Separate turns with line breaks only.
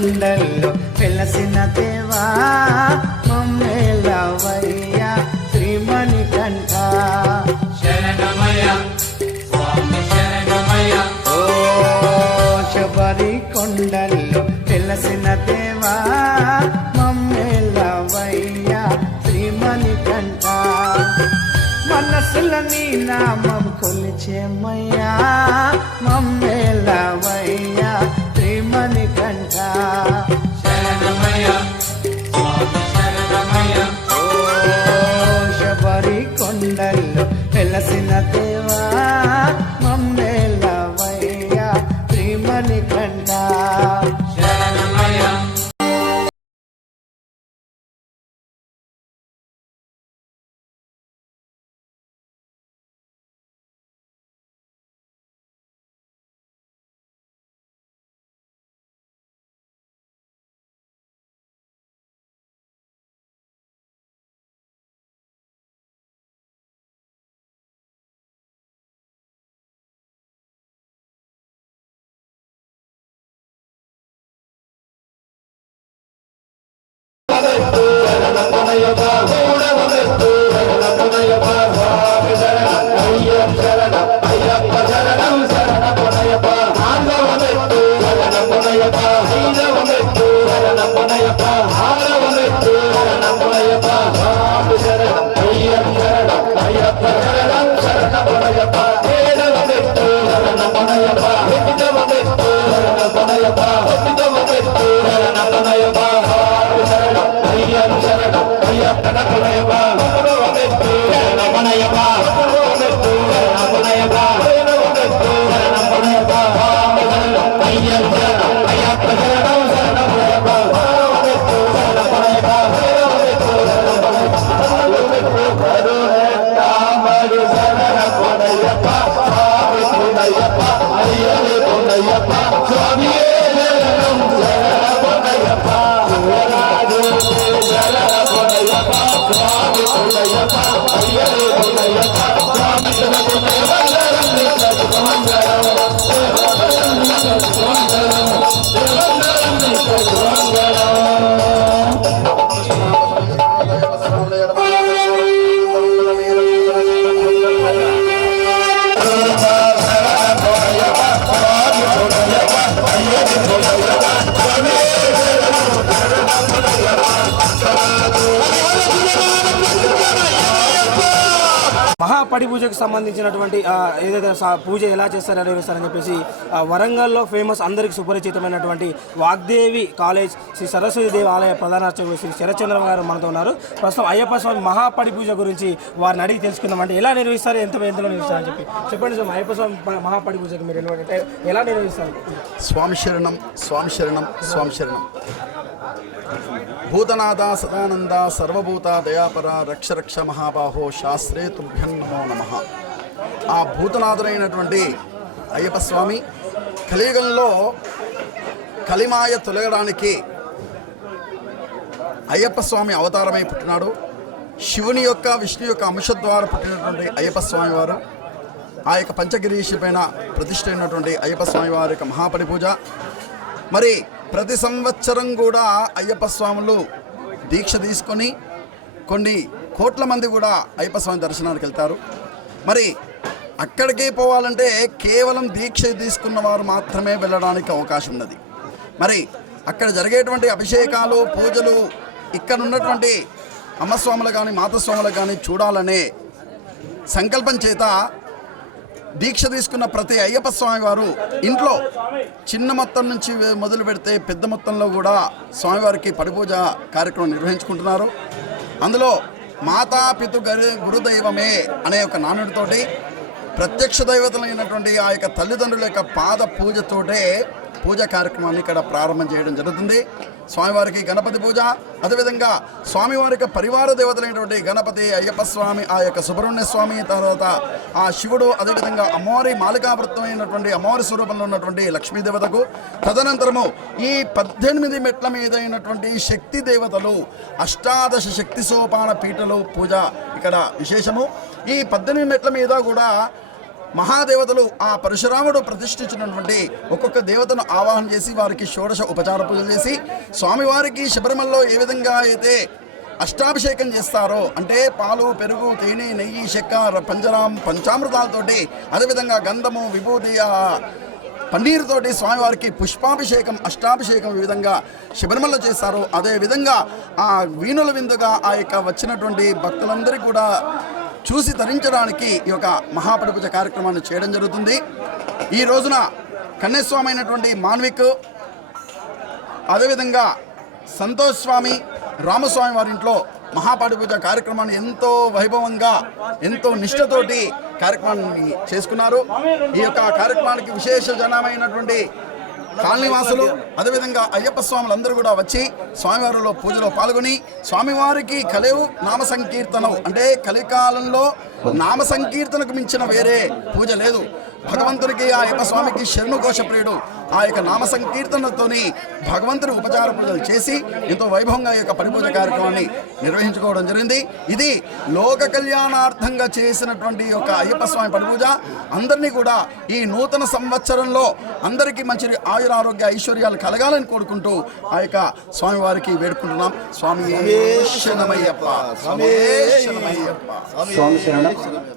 కొండల్లో వెలసిన దేవా మమ్మేలవయ్యా శ్రీమణి కంఠ.
శరణమయ స్వామి శరణమయ
ఓ శబరి కొండల్లో వెలసిన దేవా మమ్మేలవయ్యా శ్రీమణి కంఠ. మనసుల నీ నామం కొలిచేమయ్యా మమ్మేలవయ్యా శ్రీమణి Ayapa,
ayale,
పడి పూజకు సంబంధించినటువంటి ఏదైతే పూజ ఎలా చేస్తారో నెరవేరుస్తారని చెప్పేసి వరంగల్లో ఫేమస్ అందరికి సుపరిచితమైనటువంటి వాగ్దేవి కాలేజ్ శ్రీ సరస్వతి దేవి ఆలయ ప్రధాన శ్రీ శరచంద్ర గారు మనతో ఉన్నారు. ప్రస్తుతం అయ్యప్ప స్వామి మహాపడి పూజ గురించి వారిని అడిగి తెలుసుకుందాం అంటే ఎలా నిర్వహిస్తారు ఎంత ఎంతలో నిర్వహిస్తారని చెప్పి చెప్పండి స్వామి. అయ్యప్ప స్వామి మహాపడి పూజకు మీరు ఎలా నిర్వహిస్తారు?
స్వామి శరణం స్వామి శరణం స్వామి శరణం. భూతనాథ సదానంద సర్వభూత దయాపర రక్ష రక్ష మహాబాహో శాస్త్రే తుభ్యం నమో నమ. ఆ భూతనాథులైనటువంటి అయ్యప్ప స్వామి కలియుగంలో కలిమాయ తొలగడానికి అయ్యప్ప స్వామి అవతారమై పుట్టినాడు. శివుని యొక్క విష్ణు యొక్క అంశ ద్వారా పుట్టినటువంటి అయ్యప్ప స్వామి వారు. ఆ యొక్క పంచగిరీషి పైన ప్రతిష్ఠ అయినటువంటి అయ్యప్ప స్వామి వారి యొక్క మహాపరిపూజ. మరి ప్రతి సంవత్సరం కూడా అయ్యప్ప స్వాములు దీక్ష తీసుకొని కొన్ని కోట్ల మంది కూడా అయ్యప్ప స్వామి దర్శనానికి వెళ్తారు. మరి అక్కడికి పోవాలంటే కేవలం దీక్ష తీసుకున్న వారు మాత్రమే వెళ్ళడానికి అవకాశం ఉన్నది. మరి అక్కడ జరిగేటువంటి అభిషేకాలు పూజలు ఇక్కడ ఉన్నటువంటి అమ్మస్వాములు కానీ మాతస్వాములు కానీ చూడాలనే సంకల్పం చేత దీక్ష తీసుకున్న ప్రతి అయ్యప్ప స్వామి వారు ఇంట్లో చిన్న మొత్తం నుంచి మొదలు పెడితే పెద్ద మొత్తంలో కూడా స్వామివారికి పడిపూజ కార్యక్రమం నిర్వహించుకుంటున్నారు. అందులో మాతా పితు గరి గురుదైవమే అనే ఒక నానుడితోటి ప్రత్యక్ష దైవతలైనటువంటి ఆ యొక్క తల్లిదండ్రుల యొక్క పాద పూజతోటే పూజ కార్యక్రమాన్ని ఇక్కడ ప్రారంభం చేయడం జరుగుతుంది. స్వామివారికి గణపతి పూజ అదేవిధంగా స్వామివారి యొక్క పరివార దేవతలైనటువంటి గణపతి అయ్యప్ప స్వామి ఆ యొక్క సుబ్రహ్మణ్య స్వామి తర్వాత ఆ శివుడు అదేవిధంగా అమ్మవారి మాలికావృత్తమైనటువంటి అమ్మవారి స్వరూపంలో ఉన్నటువంటి లక్ష్మీ దేవతకు తదనంతరము ఈ పద్దెనిమిది మెట్ల మీద అయినటువంటి శక్తి దేవతలు అష్టాదశ శక్తి సోపాన పీఠలు పూజ ఇక్కడ విశేషము. ఈ పద్దెనిమిది మెట్ల మీద కూడా మహాదేవతలు ఆ పరశురాముడు ప్రతిష్ఠించినటువంటి ఒక్కొక్క దేవతను ఆవాహన చేసి వారికి షోడశ ఉపచార పూజలు చేసి స్వామివారికి శబరిమలలో ఏ విధంగా అయితే అష్టాభిషేకం చేస్తారో అంటే పాలు పెరుగు తేనె నెయ్యి చెక్క పంజరాం పంచామృతాలతోటి అదేవిధంగా గంధము విభూతి పన్నీరుతోటి స్వామివారికి పుష్పాభిషేకం అష్టాభిషేకం ఈ విధంగా శబరిమలలో చేస్తారు అదేవిధంగా ఆ వీణుల విందుగా ఆ యొక్క వచ్చినటువంటి భక్తులందరికీ కూడా చూసి ధరించడానికి ఈ యొక్క మహాపడిపూజ కార్యక్రమాన్ని చేయడం జరుగుతుంది. ఈ రోజున కన్యస్వామి అయినటువంటి మాన్విక్ అదేవిధంగా సంతోష్ స్వామి రామస్వామి వారి ఇంట్లో కార్యక్రమాన్ని ఎంతో వైభవంగా ఎంతో నిష్ఠతోటి కార్యక్రమాన్ని చేసుకున్నారు. ఈ యొక్క కార్యక్రమానికి విశేష జనమైనటువంటి కాలనీవాసులు అదేవిధంగా అయ్యప్ప స్వాములందరూ కూడా వచ్చి స్వామివారిలో పూజలో పాల్గొని స్వామివారికి కలివు నామ సంకీర్తనం అంటే కలికాలంలో నామ సంకీర్తనకు మించిన వేరే పూజ లేదు. భగవంతునికి ఆ యొక్క స్వామికి శరణు ప్రియుడు ఆ యొక్క నామ సంకీర్తనతోని భగవంతుని ఉపచార పూజలు చేసి ఎంతో వైభవంగా ఈ యొక్క పరిపూజ కార్యక్రమాన్ని నిర్వహించుకోవడం జరిగింది. ఇది లోక కళ్యాణార్థంగా చేసినటువంటి యొక్క అయ్యప్ప స్వామి పరిపూజ. అందరినీ కూడా ఈ నూతన సంవత్సరంలో అందరికీ మంచి ఆయుర ఆరోగ్య ఐశ్వర్యాలు కలగాలని కోరుకుంటూ ఆ యొక్క స్వామివారికి వేడుకుంటున్నాం. స్వామి స్వామి శరణమయ్యప్ప.
స్వామి శరణం.